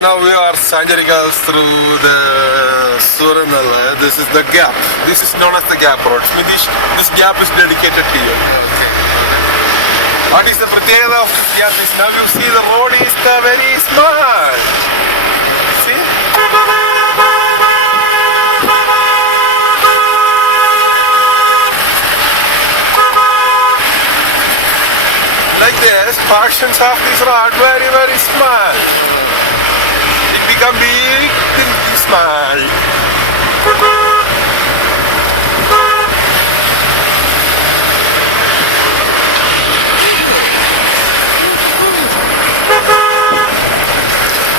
Now we are Sanjarikas through the Suranala. This is the gap. This is known as the gap road. Smitish, this gap is dedicated to you. Okay. What is the pratyekada of this gap is now you see the road is very small. See? Like this, portions of this road very small. Become big, then be small.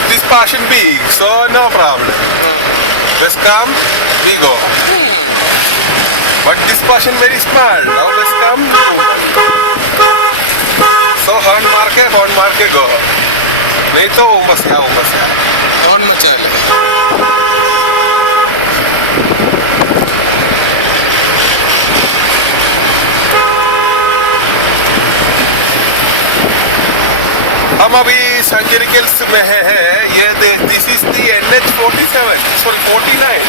This portion big, so no problem. Let's come, we go. But this portion very small. Now let's come, we go. So horn marke go. नहीं तो बस क्या कौन मचा ले हम अभी संजरिकल्स में है ये this is the NH47 sorry 49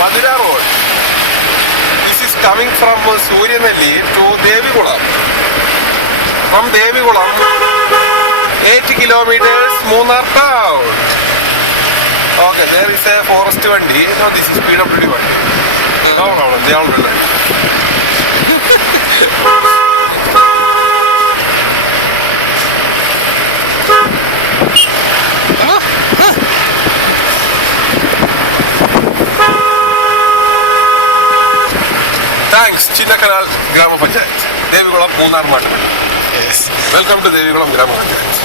Madurai road this is coming from Suryanelli to Devikulam from Devikulam 8 kilometers, Munnar town. Okay, there is a forest vandi. No, this is PWD vandi. No, they all will. Thanks, Chinnakanal Grama Panchayat. Devikulam, Munnar Mandal. Yes. Welcome to Devikulam Grama Panchayat.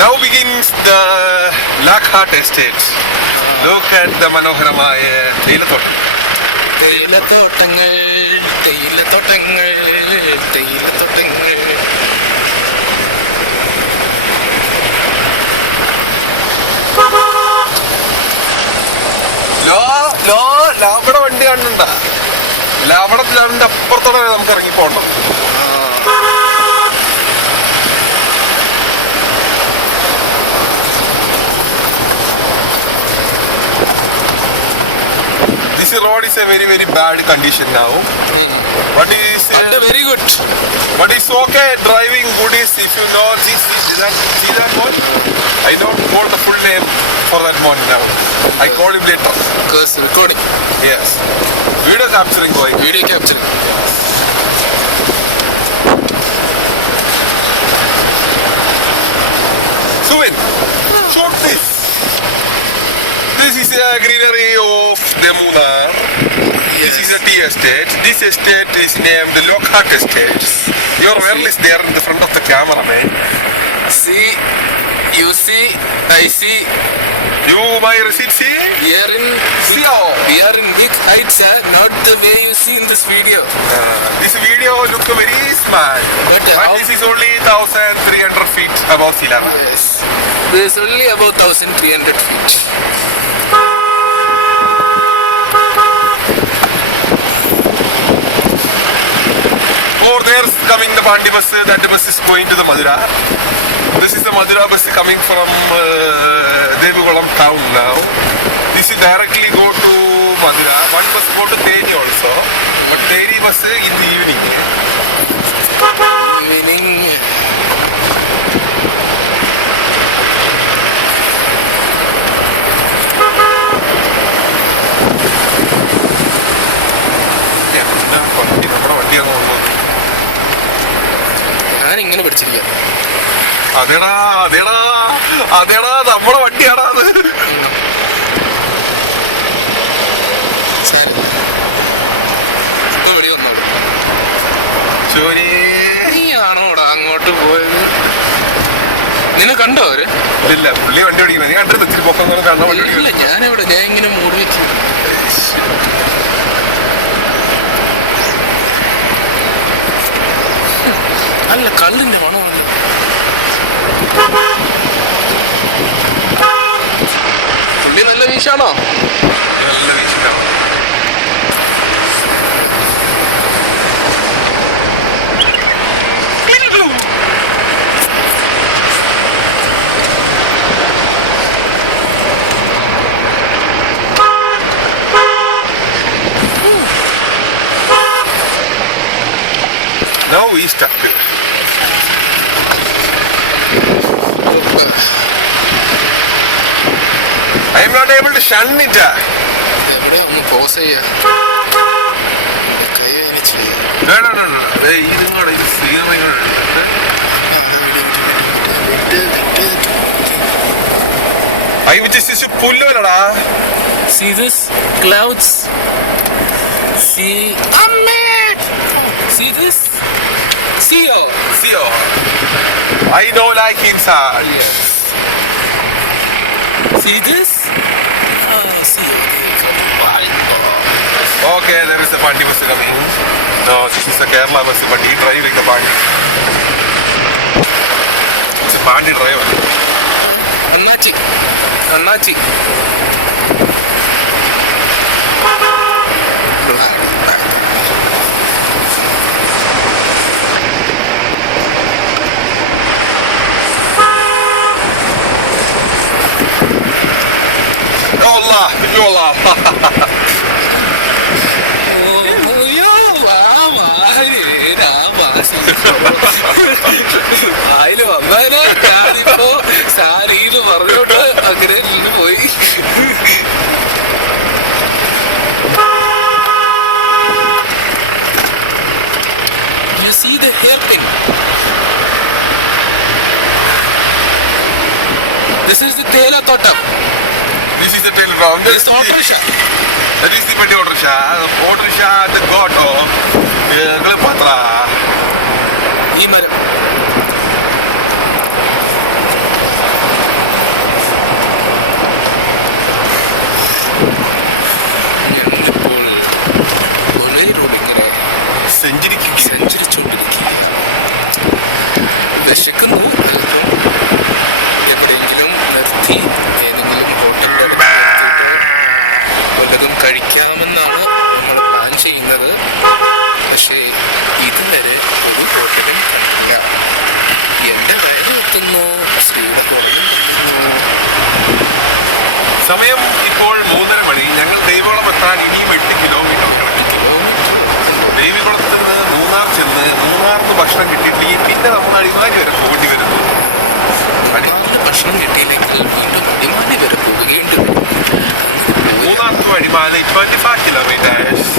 Now begins the Lockhart Estate. Look at the Manoharamaya Teilathotam. തേയിലത്തോട്ടങ്ങൾ തേയിലത്തോട്ടങ്ങൾ തേയിലത്തോട്ടങ്ങൾ ലാവട വണ്ടി കാണുന്നുണ്ട ലാവടത്തിലാണ്ട് അപ്പുറത്തോടെ നമുക്ക് ഇറങ്ങി പോകണം. This road is a very bad condition now. What is very good. What is okay driving good is if you know see that one. I don't call the full name for that one now. I call him later. Because recording. Yes. Video capturing going. Video capturing. Suvin, shoot this. This is a greenery of the Munnar. Yes. This is a tea estate. This estate is named the Lockhart Estate. Your well is there in the front of the camera, man. See, you see, I see. You my receipt see? We are in big heights, not the way you see in this video. This video looks very small. But this is only 1,300 feet above sea level. Yes. This is only about 1,300 feet. Oh, there's coming the Pandi bus. That bus is going to the Madura. This is the Madura bus coming from Devikulam town now. This is directly go to Madura. One bus go to Theni also. But Theni bus in the evening. ഞാനിങ്ങനെ പഠിച്ചിരിക്കാം. അതേടാ നമ്മുടെ വണ്ടിയാടാ അത്. വെടി വന്നോളൂ. നീയാണോടാ അങ്ങോട്ട് പോയത്? നിന്നെ കണ്ടോ അവര്? ഇല്ല, പുള്ളി വണ്ടി ഓടിക്കുന്നത്. നീ കണ്ടത് ഇത്തിരി പൊക്കം കണ്ട വണ്ടി ഓടിക്കില്ല. ഞാനെവിടെ ഞാൻ ഇങ്ങനെ മൂടി വെച്ചു. അല്ല കള്ളിന്റെ മണമുണ്ട്. പുള്ളി നല്ല വീശാണോ? നല്ല വീശാണോ? I'm not able to shun it. എവിടെ ഒന്ന് പോസ് ചെയ്യാം. കൈ വേദനിച്ച് വയ്യ. No. ഇതും കൂടെ ഇത് സീറോയും കൂടെ എടുത്തിട്ട് പുല്ലുവല്ലടാ. See this clouds. See. See this. Seal. I know like inside. Yes. See this? Seal. Okay, there is a Pandi bus coming. No, this is a Kerala bus, but he driving the Pandi. It's a Pandi driver. അണ്ണാച്ചി. Yola. അതില് വന്നാലോ ഞാനിപ്പോ സാരിന്ന് പറഞ്ഞോട്ട് അങ്ങനെ നിന്ന് പോയി. You see the hairpin? This is the Tela Totam. This is the telegram. This is the auto-rickshaw. That is the Patti auto-rickshaw. Auto-rickshaw, the Goto. Patra. ഈ മരം ഞാനിപ്പോൾ ഇങ്ങനെ സഞ്ചരിച്ചുകൊണ്ടിരിക്കുക. വിശക്കുന്നു. എവിടെയെങ്കിലും നിർത്തി ഏതെങ്കിലും ഹോട്ടലിൽ വല്ലതും കഴിക്കാമെന്നാണ് നമ്മൾ പ്ലാൻ ചെയ്യുന്നത്. പക്ഷേ ഇതുവരെ ഒരു ഹോട്ടലും കണ്ടില്ല. എന്റെ വയറ് എത്തുന്നു, സ്ത്രീയുടെ കുറയുന്നു. സമയം ഇപ്പോൾ 3:30 മണി. ഞങ്ങൾ ദേവികുളം എത്താൻ ഇനിയും 8 കിലോമീറ്റർ. ദേവികുളത്ത് നിന്ന് മൂന്നാർ ചെന്ന് മൂന്നാറിന് ഭക്ഷണം കിട്ടിയിട്ടില്ലെങ്കിൽ പിന്നെ നമ്മൾ അടിമാലി വരെ പോകേണ്ടി വരുന്നു. ഭക്ഷണം കിട്ടിയില്ലെങ്കിൽ വീണ്ടും അടിമാലി വരെ പോകേണ്ടി വരും. Munnar to Adimali 25 kilometres.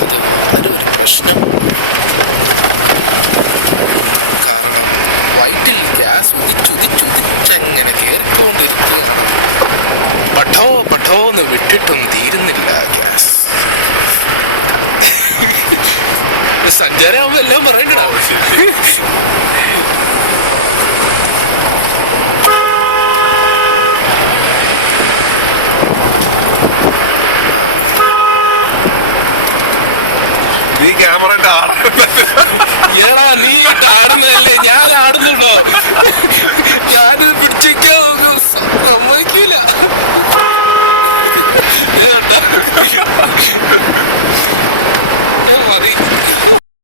അതൊരു പ്രശ്നം. കാരണം വയറ്റിൽ ഗ്യാസ് ഉദിച്ചുദിച്ചുദിച്ചങ്ങനെ കയറിക്കൊണ്ടിരിക്കുക. പഠോന്ന് വിട്ടിട്ടും തീരുന്നില്ല ഗ്യാസ്. സഞ്ചാരമാകുമ്പോ എല്ലാം പറയണ്ടാവും. നീ ക്യാമറ നീ ആടുന്നതല്ലേ, ഞാൻ ആടുന്നുണ്ടോ?